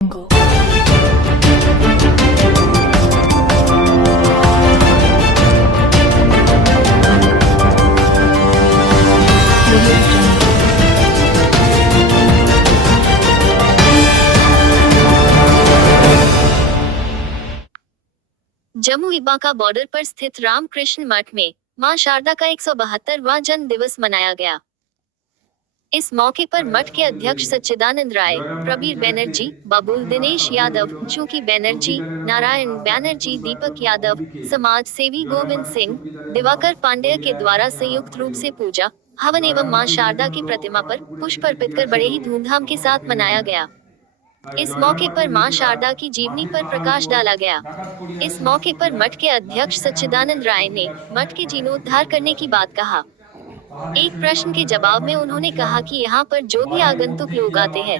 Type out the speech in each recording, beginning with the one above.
Jungle. Audio Jungle. Jammu इबाका border पर स्थित रामकृष्ण मठ में मां शारदा का 172वां जन्म दिवस मनाया गया। इस मौके पर मठ के अध्यक्ष सच्चिदानंद राय, प्रबीर बैनर्जी, बबुल, दिनेश यादव, चूकी बैनर्जी, नारायण बैनर्जी, दीपक यादव, समाज सेवी गोविंद सिंह, दिवाकर पांडेय के द्वारा संयुक्त रूप से पूजा, हवन एवं मां शारदा की प्रतिमा पर पुष्प अर्पित कर बड़े ही धूमधाम के साथ मनाया गया। इस मौके पर मां शारदा की जीवनी पर प्रकाश डाला गया। इस मौके पर मठ के अध्यक्ष सच्चिदानंद राय ने मठ के जीर्णोद्धार करने की बात कहा। एक प्रश्न के जवाब में उन्होंने कहा कि यहाँ पर जो भी आगंतुक लोग आते हैं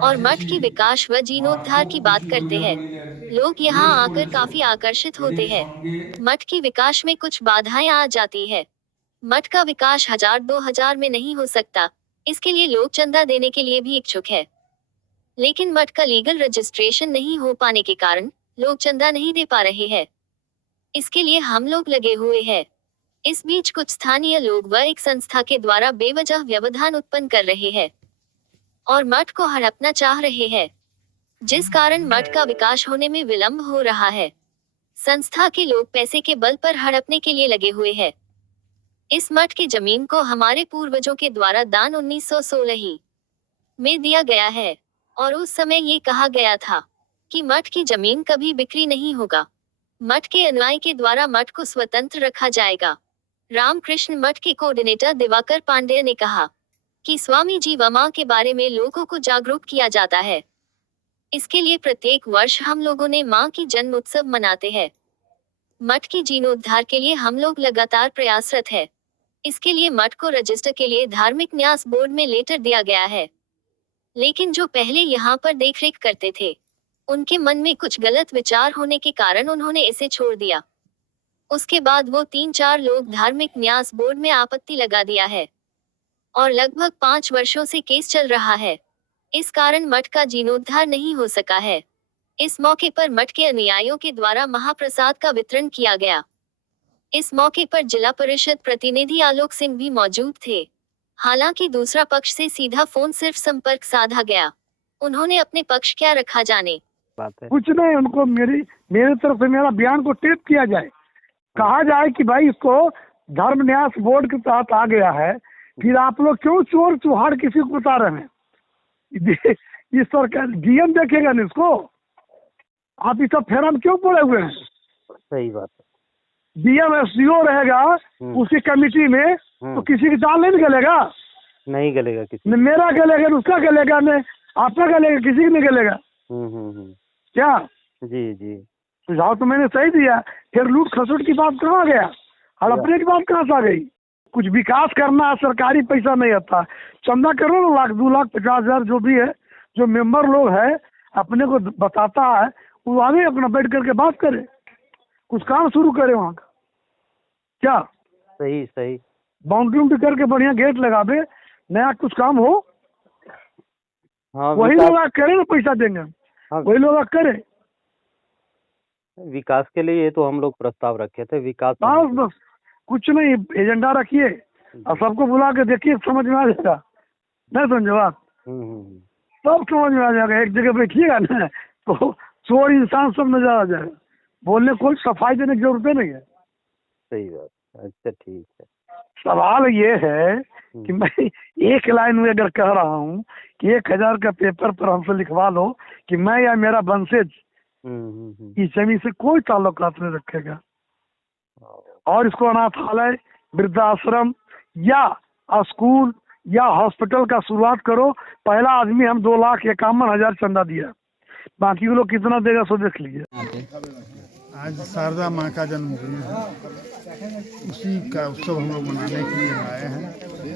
और मठ की विकास व जीर्णोद्धार की बात करते हैं, लोग यहाँ आकर काफी आकर्षित होते हैं। मठ की विकास में कुछ बाधाएं आ जाती है। मठ का विकास 1000-2000 में नहीं हो सकता, इसके लिए लोग चंदा देने के लिए भी इच्छुक है, लेकिन मठ का लीगल रजिस्ट्रेशन नहीं हो पाने के कारण लोग चंदा नहीं दे पा रहे हैं। इसके लिए हम लोग लगे हुए हैं। इस बीच कुछ स्थानीय लोग व एक संस्था के द्वारा बेवजह व्यवधान उत्पन्न कर रहे हैं और मठ को हड़पना चाह रहे हैं, जिस कारण मठ का विकास होने में विलंब हो रहा है। संस्था के लोग पैसे के बल पर हड़पने के लिए लगे हुए हैं। इस मठ की जमीन को हमारे पूर्वजों के द्वारा दान 1916 में दिया गया है और उस समय ये कहा गया था कि मठ की जमीन कभी बिक्री नहीं होगा। मठ के अनुयायी के द्वारा मठ को स्वतंत्र रखा जाएगा। रामकृष्ण मठ के कोऑर्डिनेटर दिवाकर पांडेय ने कहा कि स्वामी जी व मां के बारे में लोगों को जागरूक किया जाता है। इसके लिए प्रत्येक वर्ष हम लोगों ने मां की जन्म उत्सव मनाते हैं। मठ की जीर्णोद्धार के लिए हम लोग लगातार प्रयासरत है। इसके लिए मठ को रजिस्टर के लिए धार्मिक न्यास बोर्ड में लेटर दिया गया है, लेकिन जो पहले यहाँ पर देखरेख करते थे, उनके मन में कुछ गलत विचार होने के कारण उन्होंने इसे छोड़ दिया। उसके बाद वो 3-4 लोग धार्मिक न्यास बोर्ड में आपत्ति लगा दिया है और लगभग 5 वर्षों से केस चल रहा है। इस कारण मठ का जीर्णोद्धार नहीं हो सका है। इस मौके पर मठ के अनुयायियों के द्वारा महाप्रसाद का वितरण किया गया। इस मौके पर जिला परिषद प्रतिनिधि आलोक सिंह भी मौजूद थे। हालांकि दूसरा पक्ष से सीधा फोन सिर्फ संपर्क साधा गया। उन्होंने अपने पक्ष क्या रखा जाने। कुछ नहीं, उनको मेरी तरफ से मेरा बयान को टेप किया जाए, कहा जाए कि भाई इसको धर्म न्यास बोर्ड के तहत आ गया है, फिर आप लोग क्यों चोर चुहाड़ किसी को बता रहे हैं? इस सरकार डीएम देखेगा ना इसको, आप इस सब फेरा में क्यों पड़े हुए हैं? सही बात है। डीएम एसडीओ रहेगा उसी कमेटी में, तो किसी की चाल नहीं गलेगा? नहीं गलेगा किसी, न मेरा गलेगा, न उसका गलेगा, न आपका गलेगा, किसी की नहीं गलेगा। क्या जी जी, सुझाव तो मैंने सही दिया, फिर लूट खसुट की बात कहाँ गया, हड़पने की बात कहाँ से आ गई? कुछ विकास करना, सरकारी पैसा नहीं आता, चंदा करो ना, 1 लाख 2 लाख 50 हजार जो भी है, जो मेंबर लोग है अपने को बताता है, वो आगे अपना बैठ करके बात करे, कुछ काम शुरू करे वहाँ का। क्या सही सही, बाउंड्री उंड्री करके बढ़िया गेट लगावे, नया कुछ काम हो। हाँ, वही लोग करे ना, पैसा देंगे। हाँ, वही लोग करे। विकास के लिए ये तो हम लोग प्रस्ताव रखे थे, विकास बस कुछ नहीं, एजेंडा रखिए और सबको बुला के देखिए, समझ में आ जाएगा। नहीं समझे बात? सब समझ में आ जाएगा। एक जगह बैठिएगा ना तो चोर इंसान सब नजर आ जाएगा। बोलने कोई सफाई देने की जरूरत नहीं है। सही बात। अच्छा ठीक है। सवाल ये है कि मैं एक लाइन में अगर कह रहा हूँ कि 1000 का पेपर पर हमसे लिखवा लो कि मैं या मेरा वंशज इस जमीन से कोई ताल्लुकात नहीं रखेगा, और इसको अनाथालय, वृद्धाश्रम या स्कूल या हॉस्पिटल का शुरुआत करो। पहला आदमी हम 2,51,000 चंदा दिया, बाकी लोग कितना देगा सो देख लीजिए। आज शारदा माँ का जन्मदिन है, उसी का उत्सव हम लोग मनाने के लिए आए हैं।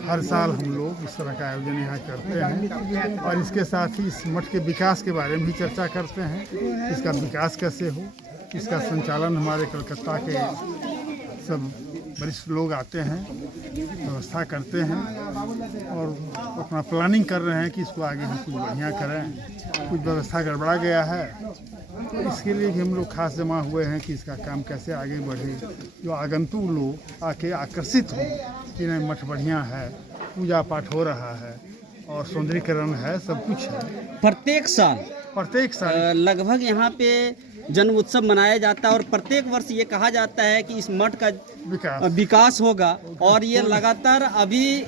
हर साल हम लोग इस तरह का आयोजन यहाँ करते हैं और इसके साथ ही इस मठ के विकास के बारे में भी चर्चा करते हैं। इसका विकास कैसे हो, इसका संचालन हमारे कलकत्ता के सब वरिष्ठ लोग आते हैं, व्यवस्था करते हैं और अपना प्लानिंग कर रहे हैं कि इसको आगे हम कुछ बढ़िया करें। कुछ व्यवस्था गड़बड़ा गया है तो इसके लिए भी हम लोग खास जमा हुए हैं कि इसका काम कैसे आगे बढ़े, जो आगंतुक लोग आके आकर्षित हों कि नहीं मठ बढ़िया है, पूजा पाठ हो रहा है और सौंदर्यीकरण है, सब कुछ है। प्रत्येक साल लगभग यहाँ पे जन्म उत्सव मनाया जाता है और प्रत्येक वर्ष ये कहा जाता है कि इस मठ का विकास होगा और ये लगातार अभी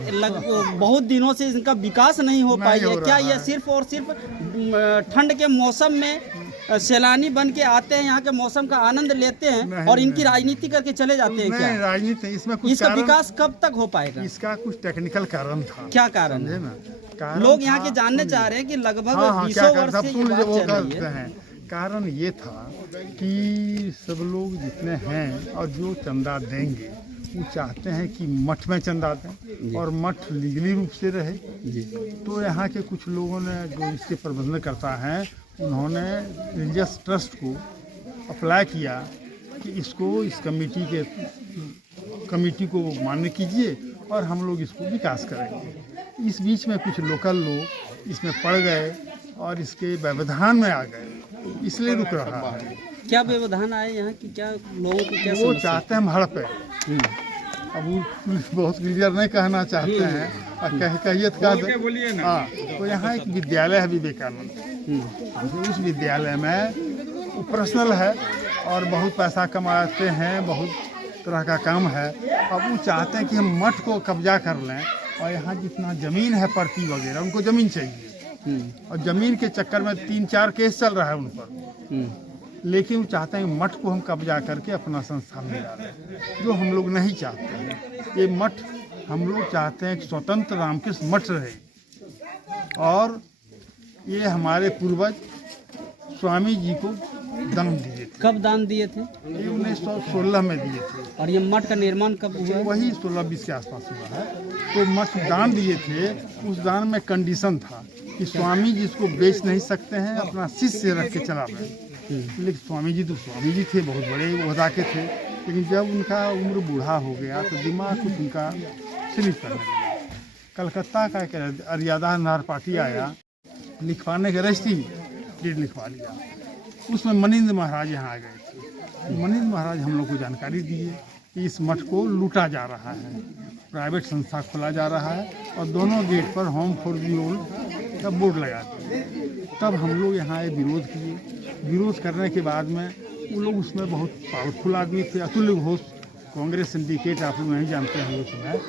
बहुत दिनों से इनका विकास नहीं हो पाई है। क्या ये सिर्फ और सिर्फ ठंड के मौसम में सैलानी बन के आते हैं, यहाँ के मौसम का आनंद लेते हैं और इनकी राजनीति करके चले जाते हैं? क्या राजनीति इसमें कुछ इसका विकास कब तक हो पाएगा? इसका कुछ टेक्निकल कारण था। क्या कारण है ना? लोग यहाँ के जानने चाह रहे हैं कि लगभग 20 वर्ष से ये बात चल रही है। कारण ये था कि सब लोग जितने हैं और जो चंदा देंगे वो चाहते हैं कि मठ में चंदा दें और मठ लीगली रूप से रहे। तो यहाँ के कुछ लोगों ने जो इसके प्रबंधन करता है उन्होंने रिलीजियस ट्रस्ट को अप्लाई किया कि इसको इस कमेटी को मान्य कीजिए और हम लोग इसको विकास करेंगे। इस बीच में कुछ लोकल लोग इसमें पड़ गए और इसके व्यवधान में आ गए, इसलिए रुक रहा है। क्या व्यवधान आए यहाँ की? क्या लोगों को क्या वो चाहते हैं हड़प है। अब वो बहुत क्लियर नहीं कहना चाहते हैं और कहिए तो हाँ। तो यहाँ एक विद्यालय है विवेकानंद, उस विद्यालय में वो पर्सनल है और बहुत पैसा कमाते हैं, बहुत तरह का काम है। अब वो चाहते हैं कि हम मठ को कब्जा कर लें और यहाँ जितना ज़मीन है पर्ची वगैरह उनको ज़मीन चाहिए और ज़मीन के चक्कर में 3-4 केस चल रहा है उन पर। लेकिन वो चाहते हैं मठ को हम कब्जा करके अपना संस्था में डालें, जो हम लोग नहीं चाहते हैं। ये मठ हम लोग चाहते हैं कि स्वतंत्र रामकृष्ण मठ रहे और ये हमारे पूर्वज स्वामी जी को दान दिए थे। कब दान दिए थे? ये 1916 में दिए थे। और ये मठ का निर्माण कब हुआ? वही 16-20 के आसपास हुआ है। तो मठ दान दिए थे, उस दान में कंडीशन था कि स्वामी जी इसको बेच नहीं सकते हैं, अपना शिष्य रख के चला रहे। लेकिन स्वामी जी तो स्वामी जी थे, बहुत बड़े ओहदा के थे, लेकिन जब उनका उम्र बूढ़ा हो गया तो दिमाग कुछ उनका स्लिप करने लगा। कलकत्ता का एक अरियादा नार पार्टी आया, लिखवाने के रजिस्ट्री डेट लिखवा लिया। उसमें मनिंद्र महाराज यहाँ आ गए थे। मनिंद्र महाराज हम लोग को जानकारी दिए कि इस मठ को लूटा जा रहा है, प्राइवेट संस्था खोला जा रहा है और दोनों गेट पर होम फॉर दी ओल्ड का बोर्ड लगा दिए। तब हम लोग यहाँ आए, विरोध किए। विरोध करने के बाद में वो लोग उसमें बहुत पावरफुल आदमी थे, अतुल्य घोष, कांग्रेस सिंडिकेट आप लोग नहीं जानते हैं वो समय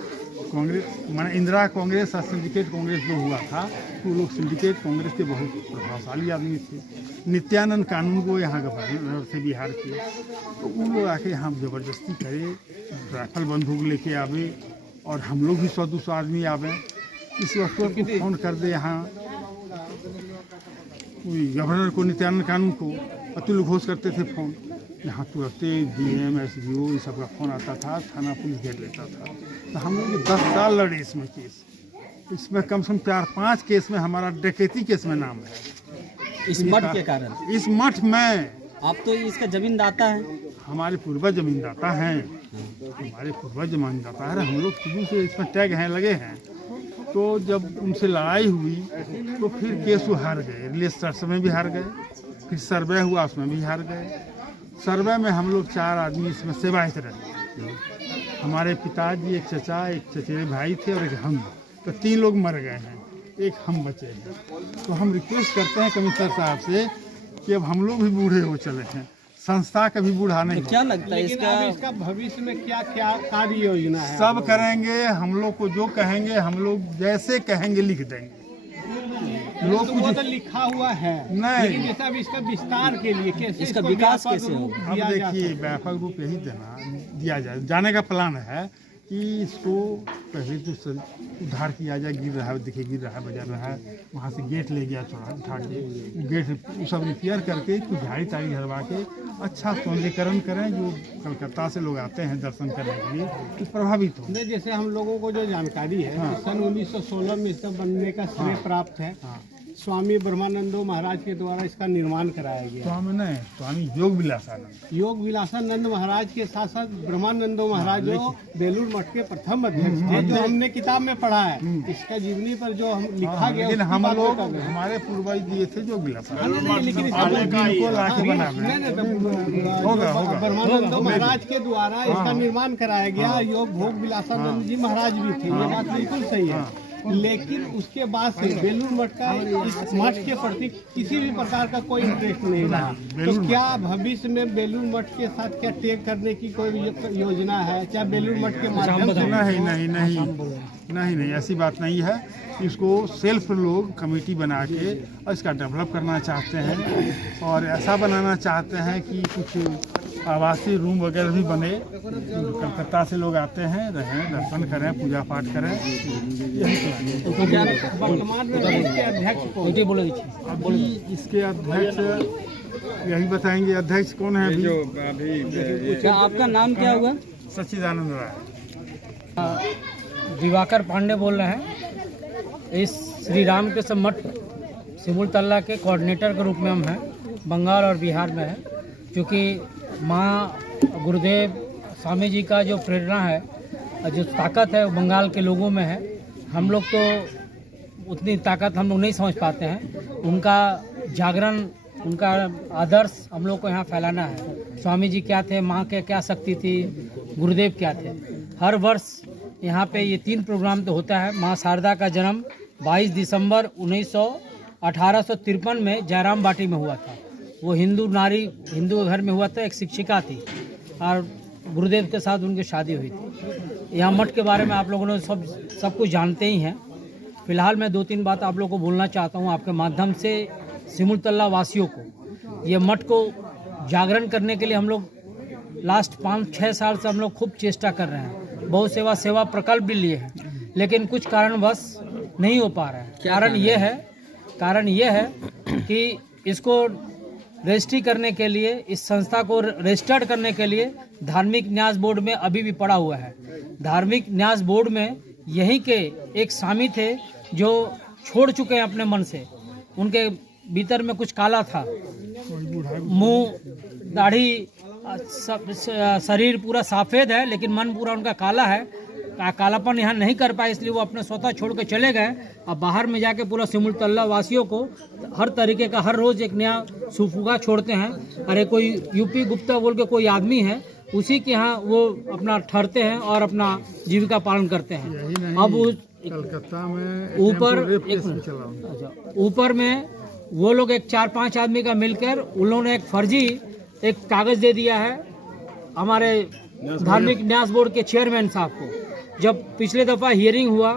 कांग्रेस माने इंदिरा कांग्रेस और सिंडिकेट कांग्रेस जो हुआ था, तो वो लोग सिंडिकेट कांग्रेस के बहुत प्रभावशाली आदमी थे। नित्यानंद कानून को यहाँ गवर्नर से बिहार के, तो वो लोग आके यहाँ ज़बरदस्ती करे, राइफल बंदूक लेके आवे और हम लोग भी 100-200 आदमी आवे। इस वक्त को फोन कर दे यहाँ गवर्नर को, नित्यानंद कानून को, अतुल्य घोष करते थे फ़ोन। यहाँ तुरंत DM SDO ये सब का फ़ोन आता था, थाना पुलिस घेर लेता था। तो हम लोग 10 साल लड़े इसमें केस। इसमें कम से कम 4-5 केस में हमारा डकैती केस में नाम है। इस मठ के कारण? इस मठ में आप तो इसका जमीनदाता है। हमारे पूर्वज जमीनदाता हैं, हमारे पूर्वज जमीनदाता है। हम लोग शुरू से इसमें टैग हैं, लगे हैं। तो जब उनसे लड़ाई हुई तो फिर केस वो हार गए, रिलीज सर्च में भी हार गए, फिर सर्वे हुआ उसमें भी हार गए। सर्वे में हम लोग 4 आदमी इसमें सेवायत रहे। हमारे पिताजी, एक चचा, एक चचेरे भाई थे और एक हम, तो 3 लोग मर गए हैं, एक हम बचे हैं। तो हम रिक्वेस्ट करते हैं कमिश्नर साहब से कि अब हम लोग भी बूढ़े हो चले हैं, संस्था कभी बूढ़ा नहीं। तो क्या लगता है इसका भविष्य में क्या क्या कार्य योजना है? सब करेंगे, हम लोग को जो कहेंगे हम लोग जैसे कहेंगे लिख देंगे। लोग तो वो तो लिखा हुआ है नहीं, लेकिन जैसा अब इसका विस्तार के लिए कैसे, इसका विकास कैसे होगा? अब देखिए व्यापक रूप यही दिया जाए, जाने का प्लान है कि इसको पहले तो उद्धार किया जाए। गिर रहा है, देखिए गिर रहा है, बजा रहा है, वहाँ से गेट ले गया चौड़ा उठा के, गेट सब रिपेयर करके कुछ झाड़ी ताड़ी झड़वा के अच्छा सौंदर्यीकरण करें। जो कलकत्ता से लोग आते हैं दर्शन करने के लिए तो प्रभावित हो। जैसे हम लोगों को जो जानकारी है, सन 1916 में इसका बनने का श्रेय प्राप्त है। स्वामी ब्रह्मानंदो महाराज के द्वारा इसका निर्माण कराया गया। स्वामी योग विलासानंद, योग विलासानंद महाराज के साथ साथ ब्रह्मानंदो महाराज जो बेलूर मठ के प्रथम अध्यक्ष थे, जो हमने किताब में पढ़ा है, इसका जीवनी पर जो हम लिखा गया, लेकिन हम लोग हमारे पूर्वज दिए थे योग विलासानंद, लेकिन ब्रह्मानंदो महाराज के द्वारा इसका निर्माण कराया गया। योग भोग विलासानंद जी महाराज भी थे, ये बात बिल्कुल सही है। लेकिन उसके बाद से बेलूर मठ का इस मठ के प्रति किसी भी प्रकार का कोई इंटरेस्ट नहीं रहा। तो क्या भविष्य में बेलूर मठ के साथ क्या टेक करने की कोई योजना है, क्या बेलूर मठ के माध्यम से? नहीं, ऐसी बात नहीं है। इसको सेल्फ लोग कमेटी बना के और इसका डेवलप करना चाहते हैं और ऐसा बनाना चाहते हैं कि कुछ आवासीय रूम वगैरह भी बने। कलकत्ता से लोग आते हैं, रहें, दर्शन करें, पूजा पाठ करें। वर्तमान में इसके अध्यक्ष कौन? अभी इसके अध्यक्ष यही बताएंगे। अध्यक्ष कौन है अभी? क्या आपका नाम क्या हुआ? सच्चिदानंद राय। दिवाकर पांडे बोल रहे हैं। इस श्री रामकृष्ण मठ सिमुल तल्ला के कोऑर्डिनेटर के रूप में हम हैं, बंगाल और बिहार में हैं। क्योंकि माँ गुरुदेव स्वामी जी का जो प्रेरणा है, जो ताकत है, वो बंगाल के लोगों में है। हम लोग तो उतनी ताकत हम लोग नहीं समझ पाते हैं। उनका जागरण, उनका आदर्श हम लोग को यहाँ फैलाना है। स्वामी जी क्या थे, माँ के क्या शक्ति थी, गुरुदेव क्या थे। हर वर्ष यहाँ पे ये 3 प्रोग्राम तो होता है। माँ शारदा का जन्म 22 दिसंबर 1853 में जयराम बाटी में हुआ था। वो हिंदू नारी, हिंदू घर में हुआ था, एक शिक्षिका थी और गुरुदेव के साथ उनकी शादी हुई थी। यहाँ मठ के बारे में आप लोगों ने सब कुछ जानते ही हैं। फिलहाल मैं 2-3 बात आप लोगों को बोलना चाहता हूँ आपके माध्यम से सिमुल तल्ला वासियों को। ये मठ को जागरण करने के लिए हम लोग लास्ट 5-6 साल से हम लोग खूब चेष्टा कर रहे हैं। बहुत सेवा प्रकल्प भी लिए हैं, लेकिन कुछ कारणवश नहीं हो पा रहा है। कारण ये है कि इसको रजिस्ट्री करने के लिए, इस संस्था को रजिस्टर्ड करने के लिए धार्मिक न्यास बोर्ड में अभी भी पड़ा हुआ है। धार्मिक न्यास बोर्ड में यहीं के एक स्वामी थे जो छोड़ चुके हैं अपने मन से। उनके भीतर में कुछ काला था, मुंह, दाढ़ी, शरीर पूरा सफ़ेद है, लेकिन मन पूरा उनका काला है। कालापन यहाँ नहीं कर पाए, इसलिए वो अपने स्वतः छोड़ के चले गए। अब बाहर में जाके पूरा सिमुल तल्ला वासियों को हर तरीके का हर रोज़ एक नया सुफुगा छोड़ते हैं। अरे कोई यूपी गुप्ता बोल के कोई आदमी है, उसी के यहाँ वो अपना ठहरते हैं और अपना जीविका पालन करते हैं। अब कलकत्ता में ऊपर में वो लोग एक 4-5 आदमी का मिलकर उन्होंने एक फर्जी एक कागज़ दे दिया है हमारे धार्मिक न्यास बोर्ड के चेयरमैन साहब को। जब पिछले दफ़ा हियरिंग हुआ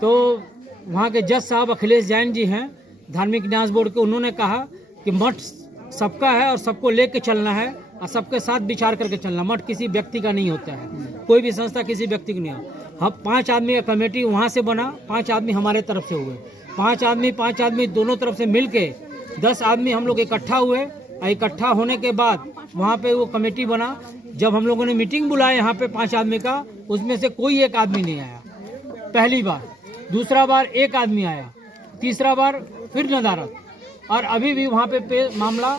तो वहाँ के जज साहब अखिलेश जैन जी हैं धार्मिक न्यास बोर्ड के, उन्होंने कहा कि मठ सबका है और सबको लेके चलना है और सबके साथ विचार करके चलना। मठ किसी व्यक्ति का नहीं होता है, कोई भी संस्था किसी व्यक्ति की नहीं है। हम 5 आदमी का कमेटी वहाँ से बना, 5 आदमी हमारे तरफ से हुए, 5 आदमी दोनों तरफ से मिल के 10 आदमी हम लोग इकट्ठा हुए। इकट्ठा होने के बाद वहाँ पे वो कमेटी बना। जब हम लोगों ने मीटिंग बुलाया यहाँ पे 5 आदमी का, उसमें से कोई एक आदमी नहीं आया पहली बार। दूसरा बार एक आदमी आया, तीसरा बार फिर नदारत। और अभी भी वहाँ पे मामला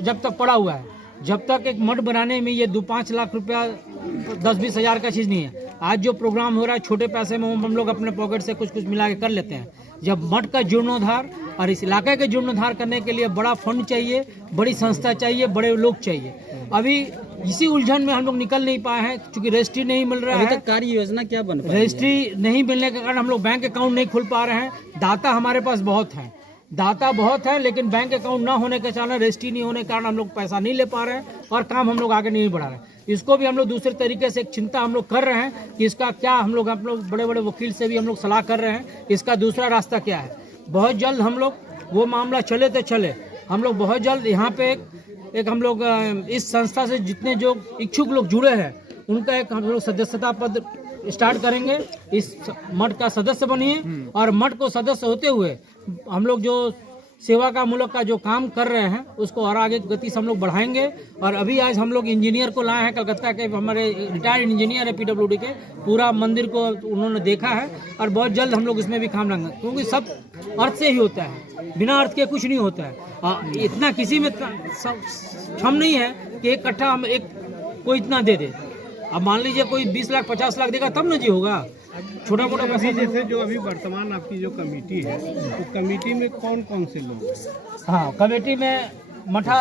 जब तक पड़ा हुआ है, जब तक एक मठ बनाने में ये 2-5 लाख रुपया 10-20 हज़ार का चीज़ नहीं है। आज जो प्रोग्राम हो रहा है छोटे पैसे में हम लोग अपने पॉकेट से कुछ मिला के कर लेते हैं। जब मठ का जीर्णोद्धार और इस इलाके के जीर्णोद्धार करने के लिए बड़ा फंड चाहिए, बड़ी संस्था चाहिए, बड़े लोग चाहिए। अभी इसी उलझन में हम लोग निकल नहीं पाए हैं क्योंकि रजिस्ट्री नहीं मिल रहा है। अभी तक कार्य योजना क्या बन पाई है? रजिस्ट्री नहीं मिलने के कारण हम लोग बैंक अकाउंट नहीं खोल पा रहे हैं। दाता हमारे पास बहुत हैं, लेकिन बैंक अकाउंट ना होने के कारण, रजिस्ट्री नहीं होने के कारण हम लोग पैसा नहीं ले पा रहे हैं और काम हम लोग आगे नहीं बढ़ा रहे हैं। इसको भी हम लोग दूसरे तरीके से एक चिंता हम लोग कर रहे हैं कि इसका क्या हम लोग बड़े बड़े वकील से भी हम लोग सलाह कर रहे हैं, इसका दूसरा रास्ता क्या है। बहुत जल्द हम लोग वो मामला चले तो चले, हम लोग बहुत जल्द यहाँ पे एक हम लोग इस संस्था से जितने जो इच्छुक लोग जुड़े हैं उनका एक हम लोग सदस्यता पद स्टार्ट करेंगे। इस मठ का सदस्य बनिए और मठ को सदस्य होते हुए हम लोग जो सेवा का मूलक का जो काम कर रहे हैं उसको और आगे गति से हम लोग बढ़ाएंगे। और अभी आज हम लोग इंजीनियर को लाए हैं, कलकत्ता के हमारे रिटायर्ड इंजीनियर है PWD के, पूरा मंदिर को उन्होंने देखा है और बहुत जल्द हम लोग इसमें भी काम लाएंगे, क्योंकि सब अर्थ से ही होता है, बिना अर्थ के कुछ नहीं होता है। इतना किसी में क्षम नहीं है कि एक कट्ठा हम एक कोई इतना दे दे। अब मान लीजिए कोई 20 लाख 50 लाख देगा तब ना जी होगा, छोटा मोटा पैसा। जैसे जो अभी वर्तमान आपकी जो कमेटी है, तो कमेटी में कौन कौन से लोग? हाँ, कमेटी में मठा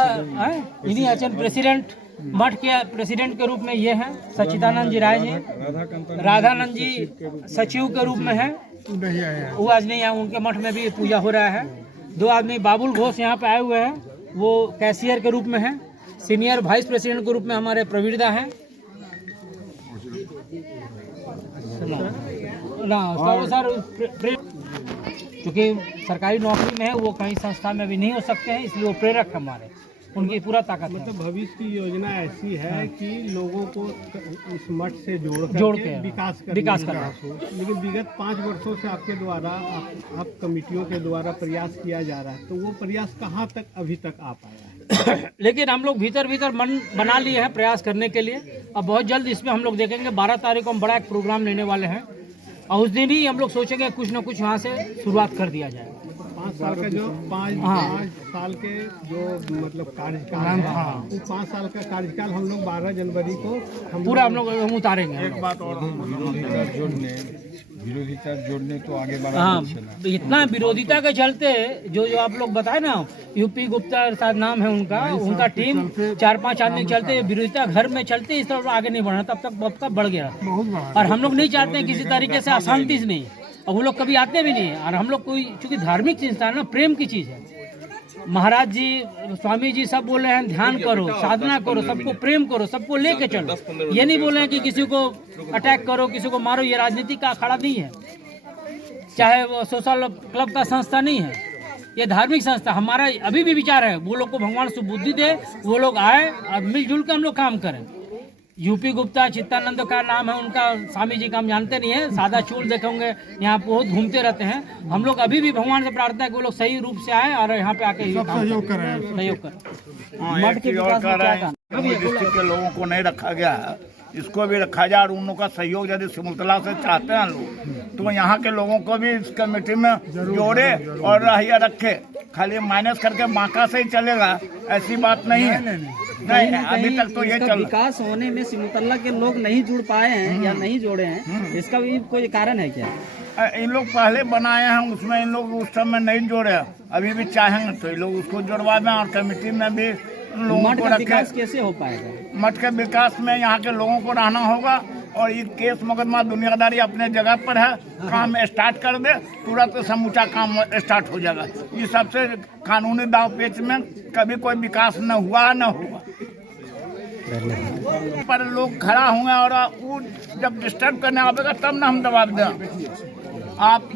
इन्हीं आचरण प्रेसिडेंट, मठ के प्रेसिडेंट के रूप में ये हैं सच्चिदानंद जी राय जी, राधानंद जी सचिव के रूप में है, वो आज नहीं आए, उनके मठ में भी पूजा हो रहा है। 2 आदमी बाबुल घोष यहाँ पे आए हुए हैं, वो कैशियर के रूप में है। सीनियर वाइस प्रेसिडेंट के रूप में हमारे प्रवीणदा हैं ना, सर चूँकि सरकारी नौकरी में है, वो कहीं संस्था में भी नहीं हो सकते हैं, इसलिए वो प्रेरक हमारे, उनकी पूरा ताकत है। मतलब भविष्य की योजना ऐसी है कि लोगों को इस मठ से जोड़ के विकास करना हो। लेकिन विगत 5 वर्षों से आपके द्वारा आप कमेटियों के द्वारा प्रयास किया जा रहा है, तो वो प्रयास कहाँ तक अभी तक आ पाया है? लेकिन हम लोग भीतर मन बना लिए हैं प्रयास करने के लिए। अब बहुत जल्द इसमें हम लोग देखेंगे, 12 तारीख को हम बड़ा एक प्रोग्राम लेने वाले हैं और उस दिन ही हम लोग सोचेंगे कुछ न कुछ यहाँ से शुरुआत कर दिया जाए। 5 साल का जो 5 साल के जो मतलब कार्यकाल है, वो 5 साल का कार्यकाल हम लोग 12 जनवरी को हम लोग उतारेंगे। एक बात और, विरोधिता जोड़ने तो आगे बढ़ा। हाँ, इतना विरोधिता के चलते जो आप लोग बताए ना, यूपी गुप्ता शायद नाम है उनका टीम 4-5 आदमी चलते विरोधिता घर में चलते इस तरफ आगे नहीं बढ़ना, तब तक बढ़ गया। और हम लोग नहीं चाहते हैं किसी तरीके से अशांति से नहीं, और वो लोग कभी आते भी नहीं है। और हम लोग कोई चूंकि धार्मिक संस्था है ना, प्रेम की चीज़ है। महाराज जी, स्वामी जी सब बोले हैं ध्यान करो, साधना करो, सबको प्रेम करो, सबको लेके चलो। ये नहीं बोले हैं कि किसी को अटैक करो, किसी को मारो। ये राजनीति का अखाड़ा नहीं है, चाहे वो सोशल क्लब का संस्था नहीं है, ये धार्मिक संस्था। हमारा अभी भी विचार है वो लोग को भगवान सुबुद्धि दे, वो लोग आए और मिलजुल कर हम लोग काम करें। यूपी गुप्ता चित्तानंद का नाम है उनका, स्वामी जी का हम जानते नहीं है, सादा चूल देखे होंगे, यहाँ बहुत घूमते रहते हैं। हम लोग अभी भी भगवान से प्रार्थना है कि वो लोग सही रूप से आए और यहाँ पे आके सहयोग करें। मठ के विकास में क्या काम? डिस्ट्रिक्ट के लोगों को नहीं रखा गया है, इसको भी रखा जाए और उन लोगों का सहयोग यदि सिमुलतला से चाहते हैं लोग, तो यहाँ के लोगों को भी इस कमेटी में जोड़े और रहिया रखे। खाली माइनस करके बांका से ही चलेगा ऐसी बात नहीं है। नहीं, अभी तक तो ये चल विकास होने में सिमुलतला के लोग नहीं जुड़ पाए हैं या नहीं जोड़े हैं, इसका भी कोई कारण है क्या? इन लोग पहले बनाए हैं, उसमें इन लोग उस समय नहीं जोड़े, अभी भी चाहेंगे तो ये लोग उसको जोड़वा दें और कमेटी में भी लोगों को रखें। कैसे हो पाएगा? मठ के विकास में यहाँ के लोगों को रहना होगा और ये केस मुकदमा दुनियादारी अपने जगह पर है, काम स्टार्ट कर दे, तुरंत समूचा काम स्टार्ट हो जाएगा। ये सबसे कानूनी दाव पेच में कभी कोई विकास न हुआ न होगा। पर लोग खड़ा होंगे और वो जब डिस्टर्ब करने आवेगा तब ना हम दबाव दें। आप